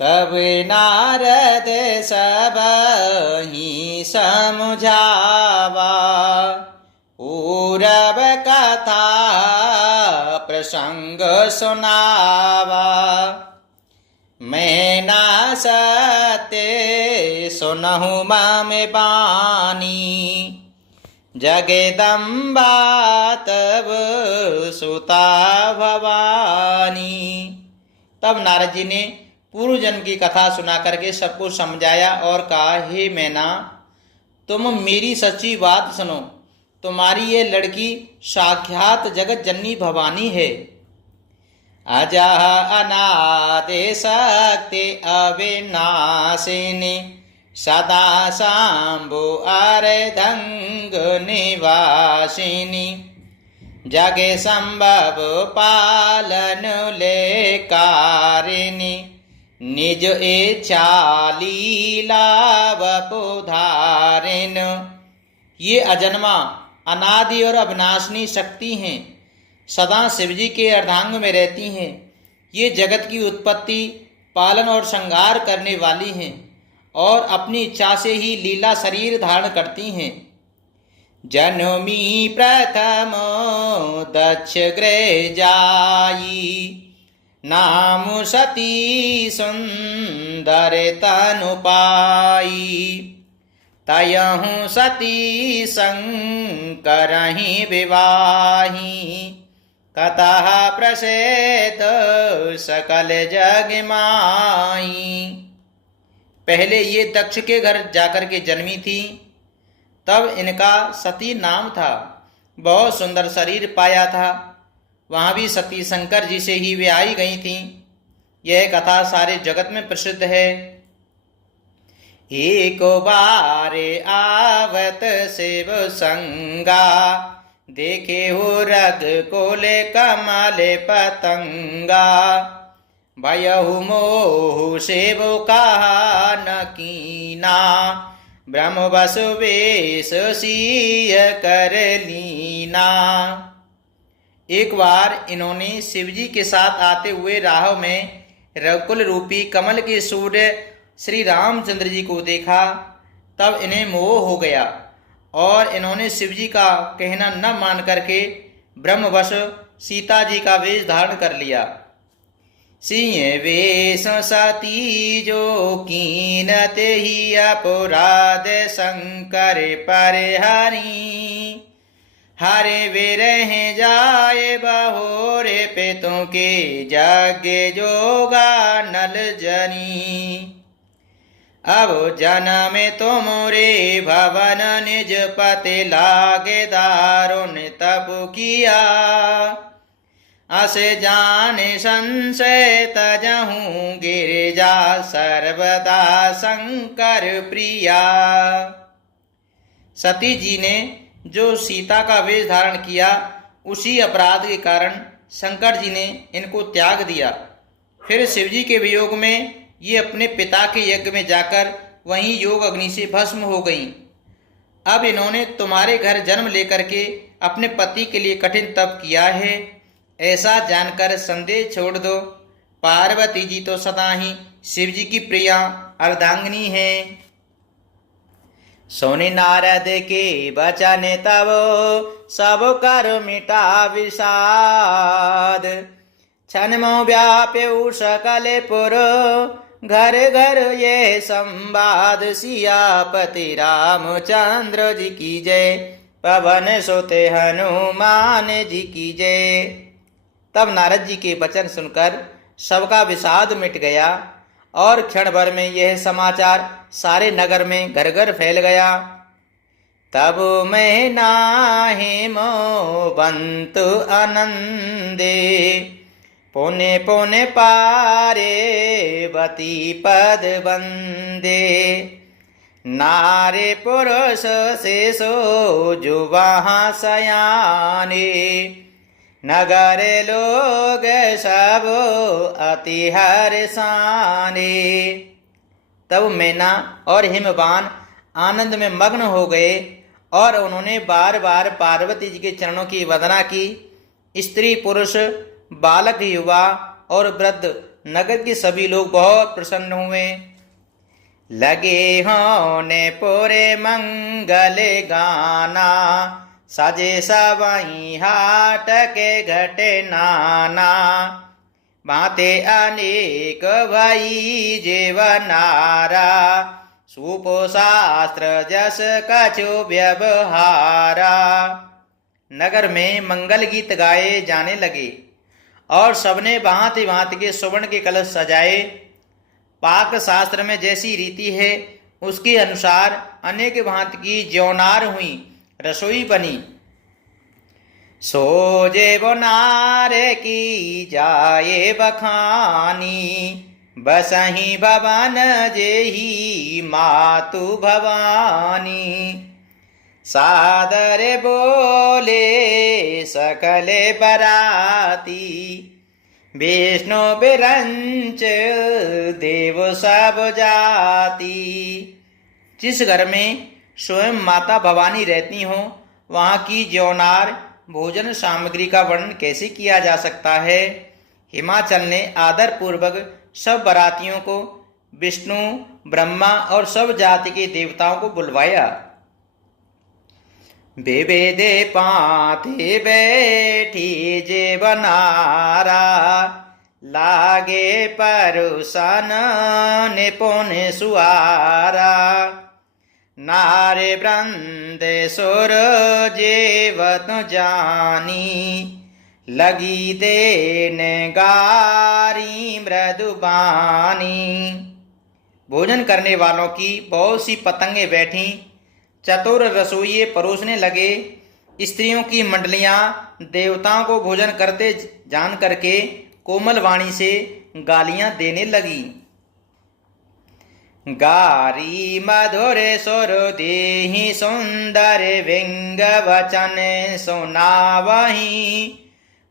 तब नारद सबहि समुझावा, पूरब कथा प्रसंग सुनावा। मैं ना सत्य सुनहु मम बानी, जगदम्बा तब सुता भवानी। तब नारद जी ने पूर्व जन्म की कथा सुना करके सबको समझाया और कहा, हे मैना, तुम मेरी सच्ची बात सुनो। तुम्हारी ये लड़की साक्षात जगत जननी भवानी है। अजः अनादि शक्ति अविनाशिनी, सदा शंभु अर्धंग निवासिनी। जगे संभव पालन ले कारिणी, निज इच्छा लीला वपुधारिण। ये अजन्मा अनादि और अविनाशिनी शक्ति हैं, सदा शिवजी के अर्धांग में रहती हैं। ये जगत की उत्पत्ति, पालन और संहार करने वाली हैं और अपनी इच्छा से ही लीला शरीर धारण करती हैं। जन्मी प्रथम दक्ष गृह जाई, नाम सती सुंदर तनु पाई। तयहु सती शंकरहि विवाही, कतः प्रसेत सकल जग माही। पहले ये दक्ष के घर जाकर के जन्मी थी, तब इनका सती नाम था। बहुत सुंदर शरीर पाया था। वहाँ भी सती शंकर जी से ही ब्याही गई थी। यह कथा सारे जगत में प्रसिद्ध है। एक बार आवत शिव संगा, देखे हो रग कोले कमल पतंगा। भयहु मोह शिव कहा न कीना, ब्रह्म वसु वेश सिय कर लीना। एक बार इन्होंने शिवजी के साथ आते हुए राह में रघुकुल रूपी कमल के सूर्य श्री रामचंद्र जी को देखा। तब इन्हें मोह हो गया और इन्होंने शिवजी का कहना न मान करके ब्रह्मवश सीता जी का वेश धारण कर लिया। सिंह वेश सती जो कीनते ही अपराध शंकर परिहरी। हरे विरह जाए बहोरे पेतों के जागे जोगा नल जनी। अब जन्म तुमरे भवन निज पति लागे दारुण तप किया। अस जाने संशय तजहूँ गिरिजा सर्वदा शंकर प्रिया। सती जी ने जो सीता का वेश धारण किया, उसी अपराध के कारण शंकर जी ने इनको त्याग दिया। फिर शिवजी के वियोग में ये अपने पिता के यज्ञ में जाकर वहीं योग अग्नि से भस्म हो गईं। अब इन्होंने तुम्हारे घर जन्म लेकर के अपने पति के लिए कठिन तप किया है, ऐसा जानकर संदेह छोड़ दो। पार्वती जी तो सदा ही शिव जी की प्रिया अर्धांगिनी है। सोनि नारद के बचन तब सब कर मिटा विषाद। क्षण मोह व्याप्यु सकल पुर, घर घर ये संवाद। सियापति रामचंद्र जी की जय, पवन सुत हनुमान जी की जय। तब नारद जी के वचन सुनकर सबका विषाद मिट गया और क्षण भर में यह समाचार सारे नगर में घर घर फैल गया। तब मैं नाहि मोह बंतु आनंदे, पुने पुने पारे बती पद बंदे। नारे पुरुष से सो जो वहाँ सयाने, नगर लोग सब अति हर्षाने। तब मैना और हिमवान आनंद में मग्न हो गए और उन्होंने बार बार पार्वती जी के चरणों की वंदना की। स्त्री पुरुष बालक युवा और वृद्ध नगर के सभी लोग बहुत प्रसन्न हुए। लगे होने पूरे मंगल गाना, साजे सवई हाट के घटे नाना। बाते अनेक भई जीवनारा, सुपो शास्त्र जस कछु व्यवहारा। नगर में मंगल गीत गाए जाने लगे और सबने भांति भांति के सुवर्ण के कलश सजाए। पाक शास्त्र में जैसी रीति है उसके अनुसार अनेक भांति की ज्योनार हुई, रसोई बनी। सोजे बनारे की जाए बखानी, बसही भवन जेही मातु भवानी। सादर बोले सकले बराती, विष्णु बिरंच देव सब जाति। जिस घर में स्वयं माता भवानी रहती हो वहाँ की ज्योनार भोजन सामग्री का वर्णन कैसे किया जा सकता है। हिमाचल ने आदर पूर्वक सब बरातियों को विष्णु, ब्रह्मा और सब जाति के देवताओं को बुलवाया। बेबेदे पाते बैठी जेवनारा, लागे परुसन निपुण सुआरा। नारे वृंद सुर जेवत जानी, लगी देन गारी मृदुबानी। भोजन करने वालों की बहुत सी पतंगे बैठी, चतुर रसोइये परोसने लगे। स्त्रियों की मंडलियां देवताओं को भोजन करते जान करके कोमल वाणी से गालियां देने लगी। गारी मधुर सुर देहि सुंदर व्यंग वचन सुनावही।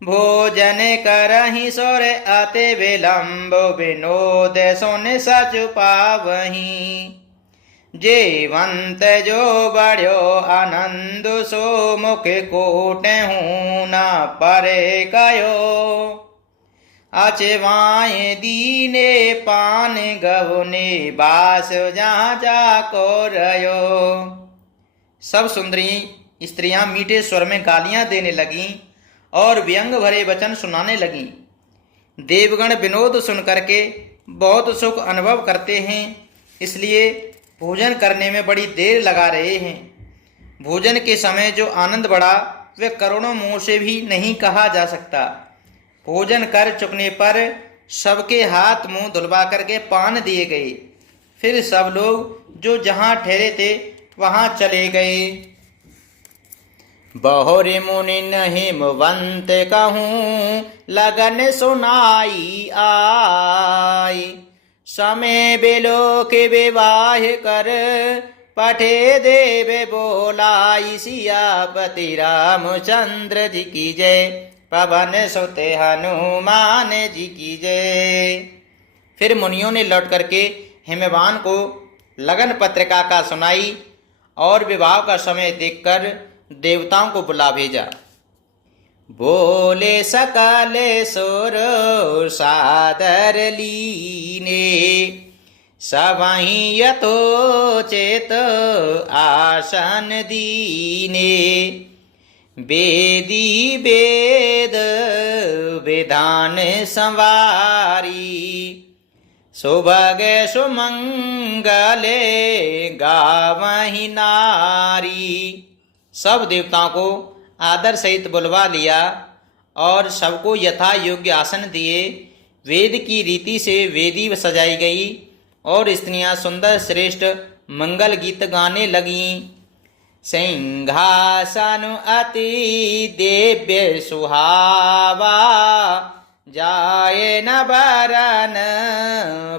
भोजन करहि सुर अति विलंब विनोद सुन सच पावही। जेवंत जो बढ़्यो आनंद सो मुख कोट हूँ न परे कयो। अचवाए दीने पान गवने बास जहाँ जाको रयो। सब सुंदरी स्त्रियां मीठे स्वर में गालियां देने लगीं और व्यंग भरे वचन सुनाने लगीं। देवगण विनोद सुन करके बहुत सुख अनुभव करते हैं, इसलिए भोजन करने में बड़ी देर लगा रहे हैं। भोजन के समय जो आनंद बढ़ा वह करोड़ों मुंह से भी नहीं कहा जा सकता। भोजन कर चुकने पर सबके हाथ मुंह धुलवा करके पान दिए गए। फिर सब लोग जो जहां ठहरे थे वहां चले गए। बहुरी मुनि हिमवंत कहूँ लगन सुनाई आई। समय बेलो के विवाह कर पठे देव बोलाई। सियापति रामचंद्र जी की जय, पवन सुते हनुमान जी की जय। फिर मुनियों ने लौट करके हिमवान को लगन पत्रिका का सुनाई और विवाह का समय देखकर देवताओं को बुला भेजा। बोले सकल सुर सादर लीने, सबहि यथोचित आसन दीने। वेदी वेद विधान संवारी, सुभग सुमंगले गावहि नारी। सब देवताओं को आदर सहित बुलवा लिया और सबको यथा योग्य आसन दिए। वेद की रीति से वेदी सजाई गई और स्त्रियां सुंदर श्रेष्ठ मंगल गीत गाने लगीं। सिंहासन अति दिव्य सुहावा, जाए न बरन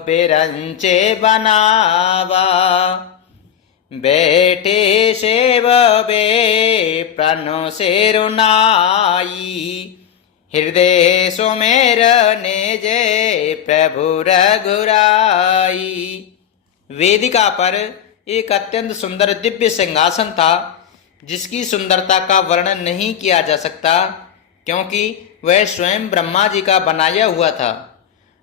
बिरंचे बनावा। बैठे सेव बे प्रणो से रुनाई, हृदय सुमेर ने जय प्रभु रघुराई। वेदिका पर एक अत्यंत सुंदर दिव्य सिंहासन था, जिसकी सुंदरता का वर्णन नहीं किया जा सकता, क्योंकि वह स्वयं ब्रह्मा जी का बनाया हुआ था।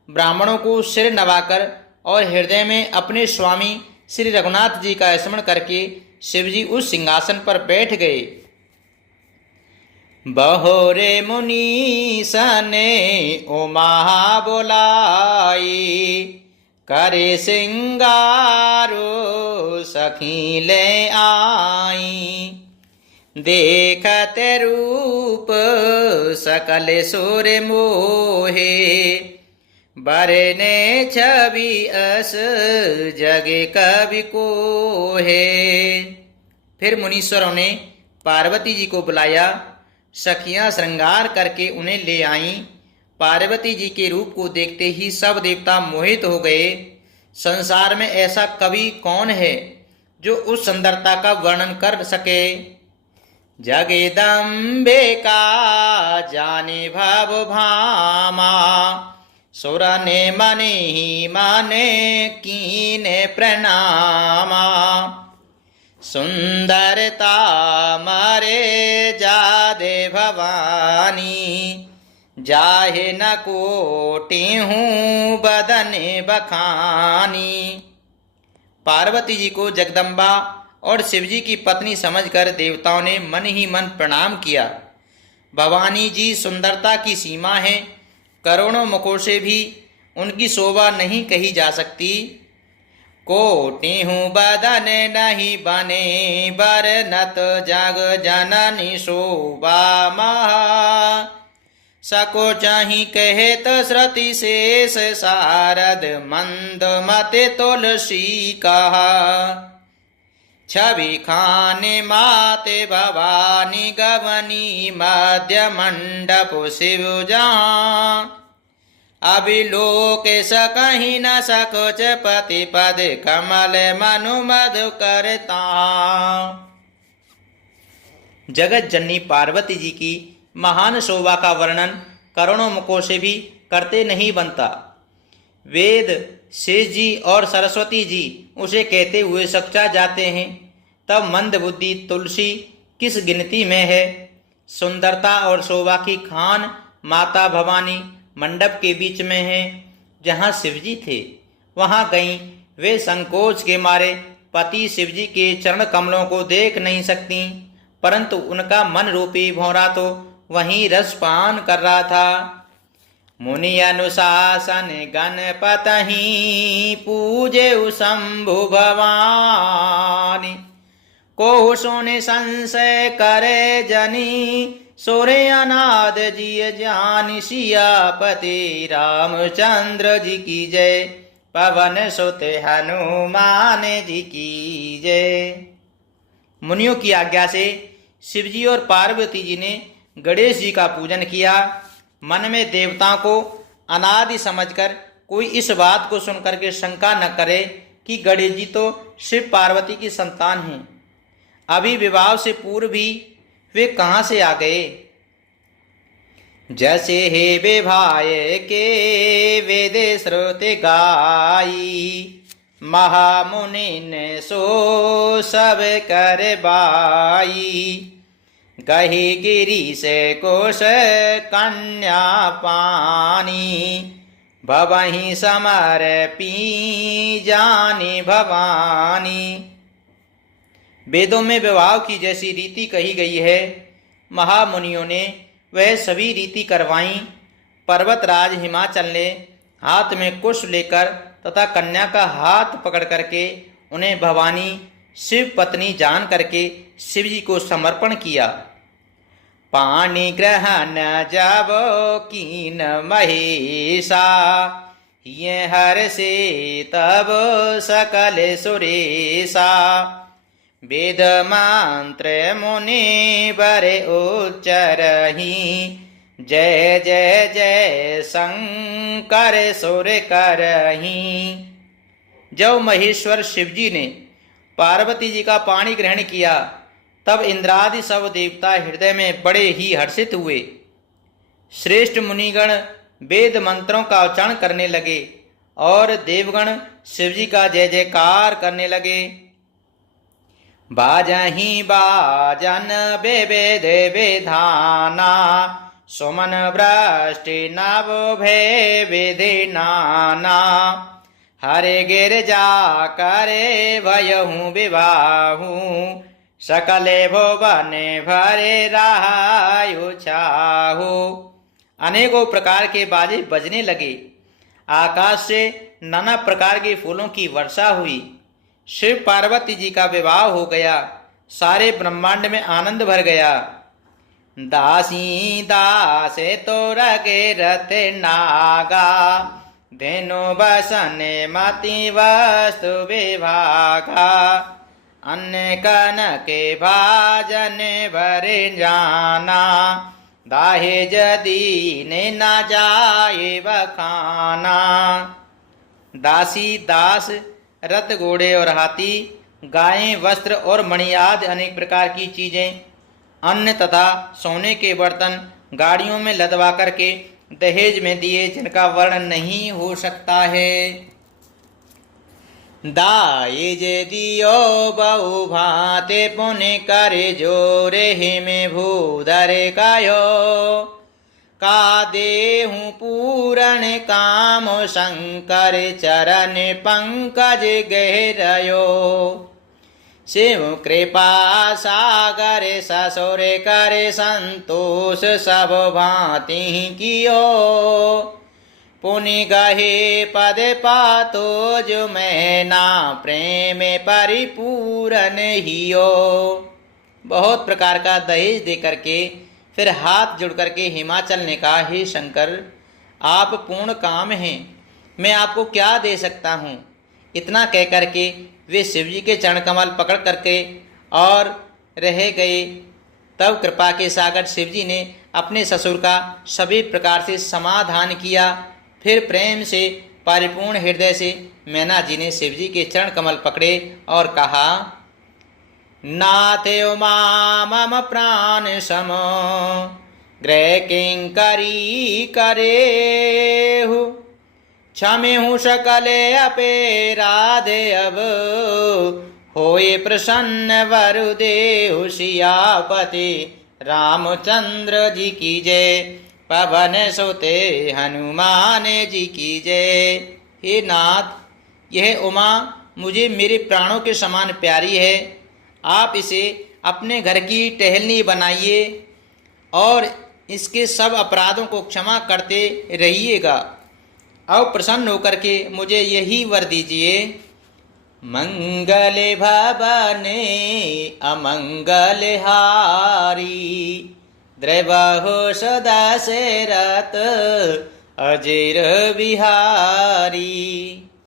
ब्राह्मणों को सिर नवाकर और हृदय में अपने स्वामी श्री रघुनाथ जी का स्मरण करके शिवजी उस सिंहासन पर बैठ गए। बहोरे मुनीसने उमा बोलाई, करे सिंगारो सखी ले आई। देखते रूप सकल सुर मोहे, बरने छवि अस जगे कवि कोहे। फिर मुनीश्वरों ने पार्वती जी को बुलाया। सखियां श्रृंगार करके उन्हें ले आईं। पार्वती जी के रूप को देखते ही सब देवता मोहित हो गए। संसार में ऐसा कवि कौन है जो उस सुंदरता का वर्णन कर सके। जगदम्बे का जाने भव भामा, सुर ने मने ही माने कीने प्रणामा। सुंदरता मारे जादे भवानी, जाहे न कोटि हूँ बदने बखानी। पार्वती जी को जगदम्बा और शिवजी की पत्नी समझकर देवताओं ने मन ही मन प्रणाम किया। भवानी जी सुंदरता की सीमा है, करोड़ों मुखों से भी उनकी शोभा नहीं कही जा सकती। कोटि हूँ बदन नहीं बने, बरनत जग जननी शोभा महा। सको चाही कहेत श्रुति शेष, शारद मंद मते तुलसी कहा। छवि खाने माते भवानी, गवनी मध्य मंडप शिव जहाँ। अभिलोक सकहि न सकोच, पति पद कमल मनु मधु करता। जगत जननी पार्वती जी की महान शोभा का वर्णन करोड़ों मुखों से भी करते नहीं बनता। वेद, शेष जी और सरस्वती जी उसे कहते हुए सच्चा जाते हैं, तब मंद बुद्धि तुलसी किस गिनती में है। सुंदरता और शोभा की खान माता भवानी मंडप के बीच में है। जहाँ शिवजी थे वहाँ गईं। वे संकोच के मारे पति शिवजी के चरण कमलों को देख नहीं सकती, परंतु उनका मन रूपी भौरा तो वहीं रसपान कर रहा था। मुनि अनुशासन गणपतहि, पूजे शंभु भवानी। को सोने संशय करे जनी, सोरे अनाद जी जान। सियापति रामचंद्र जी की जय, पवन सुत हनुमान जी की जय। मुनियों की आज्ञा से शिवजी और पार्वती जी ने गणेश जी का पूजन किया। मन में देवताओं को अनादि समझकर कोई इस बात को सुनकर के शंका न करे कि गणेश जी तो शिव पार्वती की संतान हैं। अभी विवाह से पूर्व भी वे कहाँ से आ गए। जैसे हे विभाए के वेदे श्रुति गाई, महामुनि ने सो सब कर बाई। गही गिरी से कोश कन्या पानी, भवहि समर पी जानी भवानी। वेदों में विवाह की जैसी रीति कही गई है, महामुनियों ने वह सभी रीति करवाई। पर्वतराज हिमाचल ने हाथ में कुश लेकर तथा कन्या का हाथ पकड़ करके उन्हें भवानी शिव पत्नी जान करके शिव जी को समर्पण किया। पाणी ग्रहण जब कीन महेशा, ये हर से तब सकल सुरेशा। वेद मंत्र मुनि बरे उच्चरहि, जय जय जय शंकर सुर करहि। जब महेश्वर शिवजी ने पार्वती जी का पाणी ग्रहण किया, तब इंद्रादि सब देवता हृदय में बड़े ही हर्षित हुए। श्रेष्ठ मुनिगण वेद मंत्रों का उच्चारण करने लगे और देवगण शिवजी का जय जयकार करने लगे। बाजहि बाजन बेवेद विधाना, सुमन वृष्टि नव भय विधि नाना हरे गिरजा करे भयहूँ विवाहू सकले भुवन भरे रहायु छाहू। अनेकों प्रकार के बाजे बजने लगे, आकाश से नाना प्रकार के फूलों की वर्षा हुई, शिव पार्वती जी का विवाह हो गया, सारे ब्रह्मांड में आनंद भर गया। दासी दासे तोर के रथ नागा धेनु बसने मति वस्तु विभागा अन्य कन के भाजन भरे जाना दाहे जदी ने न जाए बखाना। दासी दास रथ घोड़े और हाथी, गायें वस्त्र और मणि आदि अनेक प्रकार की चीजें, अन्न तथा सोने के बर्तन गाड़ियों में लदवा करके दहेज में दिए, जिनका वर्णन नहीं हो सकता है। दाएज दियो बहु भाते पुण्य करे जोरे में भूधरे कायो का देहूँ पूरण काम शंकर चरण पंकज गहरयो शिव कृपा सागर ससुर करे संतोष सब भांति कियो पुनि गहे पद पातो जो मैं ना प्रेम परिपूरन हियो। बहुत प्रकार का दहेज दे करके फिर हाथ जोड़ करके हिमाचल ने कहा, हे शंकर आप पूर्ण काम हैं, मैं आपको क्या दे सकता हूँ। इतना कह करके वे शिवजी के चरण कमल पकड़ करके और रह गए। तब कृपा के सागर शिवजी ने अपने ससुर का सभी प्रकार से समाधान किया। फिर प्रेम से परिपूर्ण हृदय से मैना जी ने शिवजी के चरण कमल पकड़े और कहा, नाथ उमा मम प्राण सम गृह किंकरी करेहु क्षमेहु सकले अपेराधे अब होए प्रसन्न वरुदेहु सियापति रामचंद्र जी की जय पवन सुते हनुमान जी की जय। हे नाथ, यह उमा मुझे मेरे प्राणों के समान प्यारी है, आप इसे अपने घर की टहलनी बनाइए और इसके सब अपराधों को क्षमा करते रहिएगा। अब प्रसन्न होकर के मुझे यही वर दीजिए, मंगल भवने अमंगल हारी द्रवहु सदा से रत अजर बिहारी।